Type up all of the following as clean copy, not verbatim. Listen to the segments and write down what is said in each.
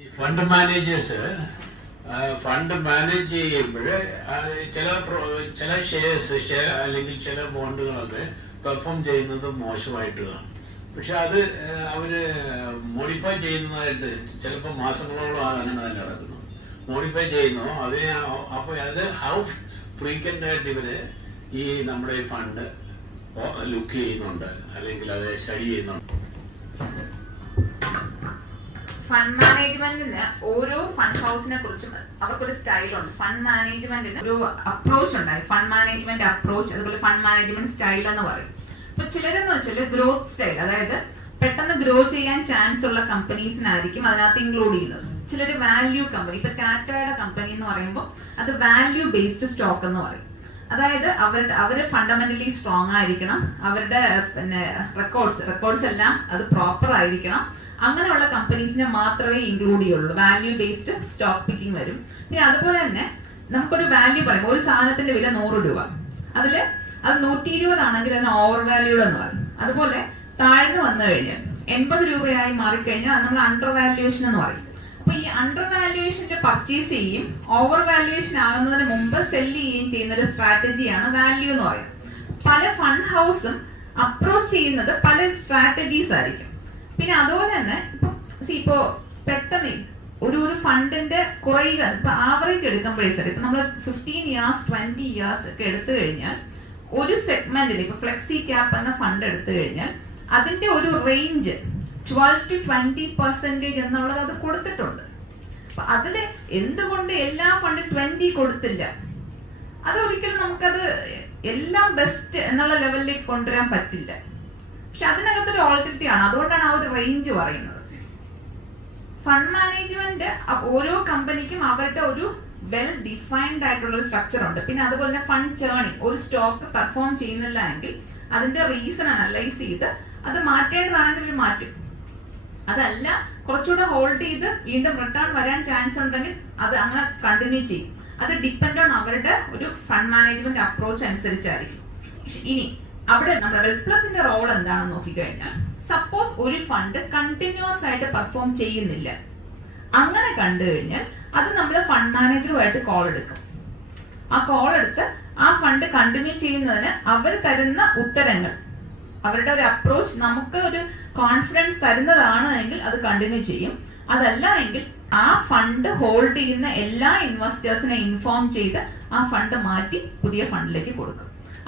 ഈ fund managers fund manage ചെയ്യുമ്പോൾ ചില ഷെയർസ് അല്ലെങ്കിൽ ചില ബോണ്ടുകളൊക്കെ പെർഫോം ചെയ്യുന്നത് മോശമായിട്ട് കാണും. പക്ഷെ അത് അവര് മോഡിഫൈ ചെയ്യുന്നതായിട്ട് ചിലപ്പോൾ മാസങ്ങളോളം അങ്ങനെ തന്നെ നടക്കുന്നു. മോഡിഫൈ ചെയ്യുന്നു അതിനെ. അപ്പൊ അത് ഹൗ ഫ്രീക്വന്റ് ആയിട്ട് ഇവര് ഈ നമ്മുടെ ഈ ഫണ്ട് ലുക്ക് ചെയ്യുന്നുണ്ട് അല്ലെങ്കിൽ അത് സ്റ്റഡി ചെയ്യുന്നുണ്ട്. ഫണ്ട് മാനേജ്മെന്റിന് ഓരോ ഫണ്ട് ഹൗസിനെ കുറിച്ചും അവർക്കൊരു സ്റ്റൈലുണ്ട്. ഫണ്ട് മാനേജ്മെന്റിന് ഒരു അപ്രോച്ച് ഉണ്ടായി. ഫണ്ട് മാനേജ്മെന്റ് അപ്രോച്ച്, അതുപോലെ ഫണ്ട് മാനേജ്മെന്റ് സ്റ്റൈൽ എന്ന് പറയും. ഇപ്പൊ ചിലരെന്ന് വെച്ചാൽ ഗ്രോത്ത് സ്റ്റൈൽ, അതായത് പെട്ടെന്ന് ഗ്രോ ചെയ്യാൻ ചാൻസ് ഉള്ള കമ്പനീസിനായിരിക്കും അതിനകത്ത് ഇൻക്ലൂഡ് ചെയ്യുന്നത്. ചിലര് വാല്യൂ കമ്പനി, ഇപ്പൊ ടാറ്റയുടെ കമ്പനി എന്ന് പറയുമ്പോൾ അത് വാല്യൂ ബേസ്ഡ് സ്റ്റോക്ക് എന്ന് പറയും. അതായത് അവര് ഫണ്ടമെന്റലി സ്ട്രോങ് ആയിരിക്കണം, അവരുടെ പിന്നെ റെക്കോർഡ്സ് എല്ലാം അത് പ്രോപ്പർ ആയിരിക്കണം. അങ്ങനെയുള്ള കമ്പനീസിനെ മാത്രമേ ഇൻക്ലൂഡ് ചെയ്യുള്ളൂ. വാല്യൂ ബേസ്ഡ് സ്റ്റോക്ക് പിക്കിംഗ് വരും. പിന്നെ അതുപോലെ തന്നെ നമുക്കൊരു വാല്യൂ പറയുമ്പോൾ ഒരു സാധനത്തിന്റെ വില 100 രൂപ, അത് 120 ആണെങ്കിൽ അതിന് ഓവർ വാല്യൂഡ് എന്ന് പറയും. അതുപോലെ താഴ്ന്നു വന്നു കഴിഞ്ഞാൽ 80 രൂപയായി മാറിക്കഴിഞ്ഞാൽ അത് നമ്മൾ അണ്ടർ വാല്യുവേഷൻ എന്ന് പറയും. അപ്പൊ ഈ അണ്ടർ വാല്യുവേഷന്റെ പർച്ചേസ് ചെയ്യും, ഓവർ വാല്യുവേഷൻ ആകുന്നതിന് മുമ്പ് സെല്ല് ചെയ്യുകയും ചെയ്യുന്ന ഒരു സ്ട്രാറ്റജിയാണ് വാല്യൂ എന്ന് പറയുന്നത്. പല ഫണ്ട് ഹൗസും അപ്രോച്ച് ചെയ്യുന്നത് പല സ്ട്രാറ്റജീസ് ആയിരിക്കും. പിന്നെ അതുപോലെ തന്നെ ഇപ്പോ പെട്ടെന്ന് ഒരു ഫണ്ടിന്റെ കുറയുക, ഇപ്പൊ ആവറേജ് എടുക്കുമ്പോഴേ സാർ, ഇപ്പൊ നമ്മൾ 15 years 20 years ഒക്കെ എടുത്തു കഴിഞ്ഞാൽ ഒരു സെഗ്മെന്റിൽ ഇപ്പൊ ഫ്ലെക്സി ക്യാപ്പ് എന്ന ഫണ്ട് എടുത്തു കഴിഞ്ഞാൽ അതിന്റെ ഒരു റേഞ്ച് 12 to 20% എന്നുള്ളത് അത് കൊടുത്തിട്ടുണ്ട്. അപ്പൊ അതില് എന്തുകൊണ്ട് എല്ലാ ഫണ്ടും 20 കൊടുത്തില്ല? അതൊരിക്കലും നമുക്കത് എല്ലാം ബെസ്റ്റ് എന്നുള്ള ലെവലിലേക്ക് കൊണ്ടുവരാൻ പറ്റില്ല. പക്ഷെ അതിനകത്തൊരു ഓൾട്ടർനേറ്റീവ് ആണ്. അതുകൊണ്ടാണ് ആ ഒരു റേഞ്ച് പറയുന്നത്. ഫണ്ട് മാനേജ്മെന്റ് ഓരോ കമ്പനിക്കും അവരുടെ ഒരു വെൽ ഡിഫൈൻഡ് ആയിട്ടുള്ള ഒരു സ്ട്രക്ചർ ഉണ്ട്. പിന്നെ അതുപോലെ തന്നെ ഫണ്ട് ചേണിങ്, ഒരു സ്റ്റോക്ക് പെർഫോം ചെയ്യുന്നില്ല എങ്കിൽ അതിന്റെ റീസൺ അനലൈസ് ചെയ്ത് അത് മാറ്റേണ്ടതാണെങ്കിൽ മാറ്റും. അതല്ല കുറച്ചുകൂടെ ഹോൾഡ് ചെയ്ത് വീണ്ടും റിട്ടേൺ വരാൻ ചാൻസ് ഉണ്ടെങ്കിൽ അത് അങ്ങനെ കണ്ടിന്യൂ ചെയ്യും. അത് ഡിപ്പെൻഡ് ഓൺ അവരുടെ ഒരു ഫണ്ട് മാനേജ്മെന്റ് അപ്രോച്ച് അനുസരിച്ചായിരിക്കും. ഇനി അവിടെ നമ്മുടെ വെൽത്ത് പ്ലസിന്റെ റോൾ എന്താണെന്ന് നോക്കിക്കഴിഞ്ഞാൽ, സപ്പോസ് ഒരു ഫണ്ട് കണ്ടിന്യൂസ് ആയിട്ട് പെർഫോം ചെയ്യുന്നില്ല, അങ്ങനെ കണ്ടു കഴിഞ്ഞാൽ അത് നമ്മൾ ഫണ്ട് മാനേജറുമായിട്ട് കോൾ എടുക്കും. ആ കോൾ എടുത്ത് ആ ഫണ്ട് കണ്ടിന്യൂ ചെയ്യുന്നതിന് അവർ തരുന്ന ഉത്തരങ്ങൾ, അവരുടെ ഒരു അപ്രോച്ച് നമുക്ക് ഒരു കോൺഫിഡൻസ് തരുന്നതാണ് എങ്കിൽ അത് കണ്ടിന്യൂ ചെയ്യും. അതല്ല എങ്കിൽ ആ ഫണ്ട് ഹോൾഡ് ചെയ്യുന്ന എല്ലാ ഇൻവെസ്റ്റേഴ്സിനെ ഇൻഫോം ചെയ്ത് ആ ഫണ്ട് മാറ്റി പുതിയ ഫണ്ടിലേക്ക് കൊടുക്കും.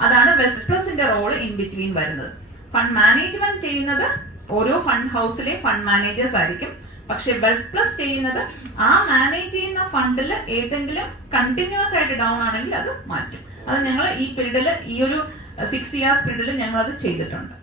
അതാണ് വെൽത്ത് പ്ലസിന്റെ റോൾ ഇൻ ബിറ്റ്വീൻ വരുന്നത്. ഫണ്ട് മാനേജ്മെന്റ് ചെയ്യുന്നത് ഓരോ ഫണ്ട് ഹൗസിലെ ഫണ്ട് മാനേജേഴ്സ് ആയിരിക്കും. പക്ഷെ വെൽത്ത് പ്ലസ് ചെയ്യുന്നത് ആ മാനേജ് ചെയ്യുന്ന ഫണ്ടിൽ ഏതെങ്കിലും കണ്ടിന്യൂസ് ആയിട്ട് ഡൗൺ ആണെങ്കിൽ അത് മാറ്റും. അത് ഞങ്ങൾ ഈ പീരീഡിൽ, ഈ ഒരു 6 years പീരീഡിൽ ഞങ്ങൾ അത് ചെയ്തിട്ടുണ്ട്.